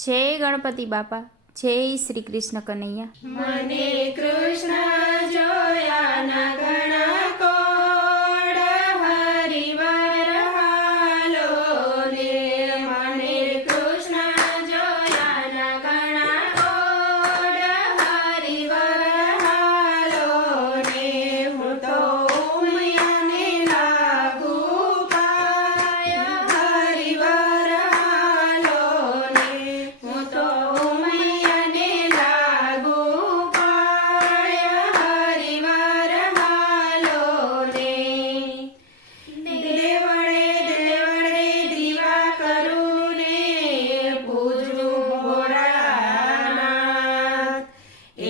જય ગણપતિ બાપા, જય શ્રી કૃષ્ણ કનૈયા। મને કૃષ્ણ જોયાના ઘણા કોડ હરિવર હાલો રે। મને કૃષ્ણ જોયાના ઘણા કોડ હરિવર હાલો રે। હું તો ઉમિયાને લાગુ પાય હરિવર હાલો રે। હું તો ઉમિયાને લાગુ પાય હરિવર હાલો રે। દેવળે દેવળે દીવા કરું ને પૂજું ભોળાનાથ।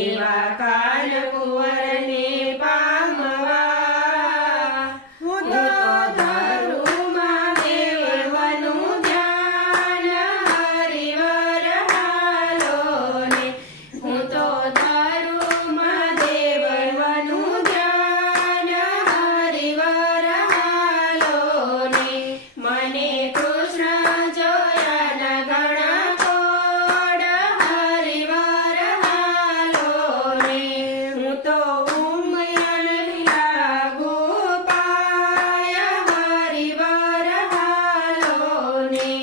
એવા કાન કુંવરને પામવા હું તો ધરું મહાદેવનું ધ્યાન હરિવર હાલો રે। હું તો ધરું મહાદેવનું ધ્યાન હરિવર હાલો રે। મને કૃષ્ણ જોયાના ઘણા કોડ હરિવર હાલો રે। હું તો ઉમિયાને લાગુ પાય હરિવર હાલો રે।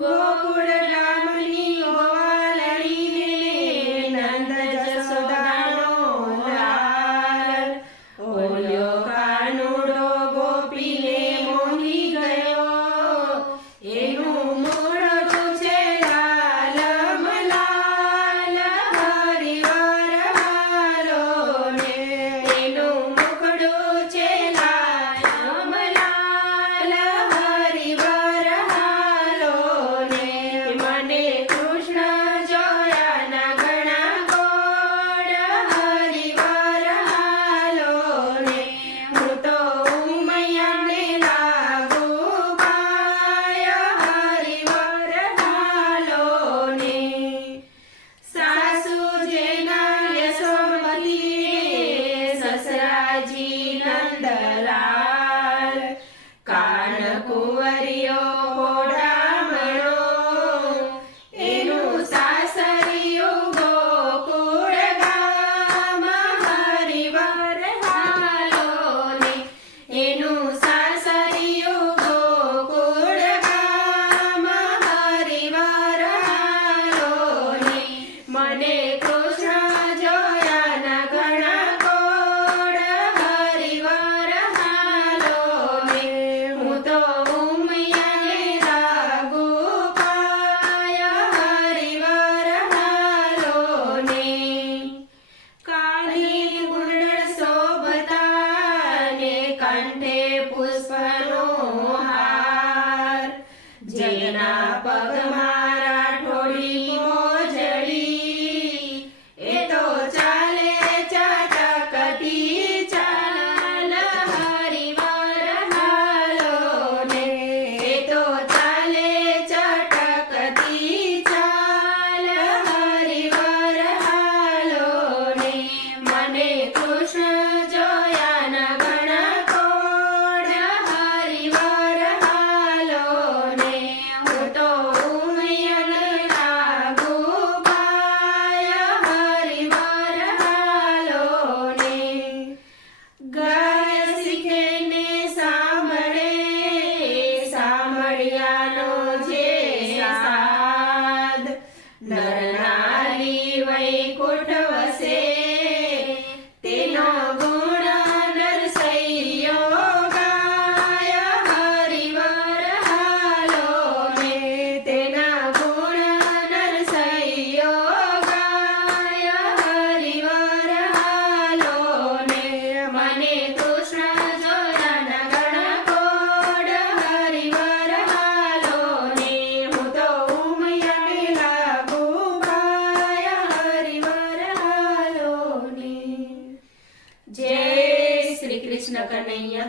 ગોકુળ રામની ગોવાલણીને નંદ જશોદાનો લાલ। ઓલ્યો કાનુડો ગોપીને મોહી ગયો, એનું મોઢું છે લાલ મલાલ હરિવર હાલો રે। એનું મુખડું છે લાલ મલાલ હરિવર હાલો રે। મને કૃષ્ણ જોયાના ઘણા કોડ હરિવર હાલો રે। હું તો ઉમિયાને લાગુ પાય હરિવર હાલો રે। સાસુ જેના યશોમતી સસરાજી નંદલાલ। કાન કુંવરીઓ પોડામણો, એનું સાસરિયું ગોકુળ ગામ હરિવર હાલો રે। એનું સાસરિયું ગોકુળ ગામ હરિવર હાલો રે। મને કૃષ્ણ જોયાના ઘણા કોડ હરિવર હાલો રે। હું તો ઉમિયાને લાગુ પાય હરિવર હાલો રે। કાળી ગુંડળ શોભતા ને કંઠે પુષ્પનો હાર। જેના પગમાં રાઠોડી મોજડી, એ તો ચાલે ચટકતી ચાલ હરિવર હાલો રે। એ તો ચાલે ચટકતી ચાલ હરિવર હાલો રે। મને કૃષ્ણ જોયાના ઘણા કોડ હરિવર હાલો રે। હું તો ઉમિયાને લાગુ પાય હરિવર હાલો રે। ગાય શીખે ને સાંભળે સાંભળ્યાનો જે સાદ। નર નારી વૈકુંઠ વસે, તેનો ગુણ નરસૈયો ગાય હરિવર હાલો રે। તેના ગુણ નરસૈયો ગાય હરિવર હાલો રે। મને કૃષ્ણ જોયાના ઘણા કોડ હરિવર હાલો રે। હું તો ઉમિયાને લાગુ પાય હરિવર હાલો રે। જય શ્રી કૃષ્ણ કનૈયા।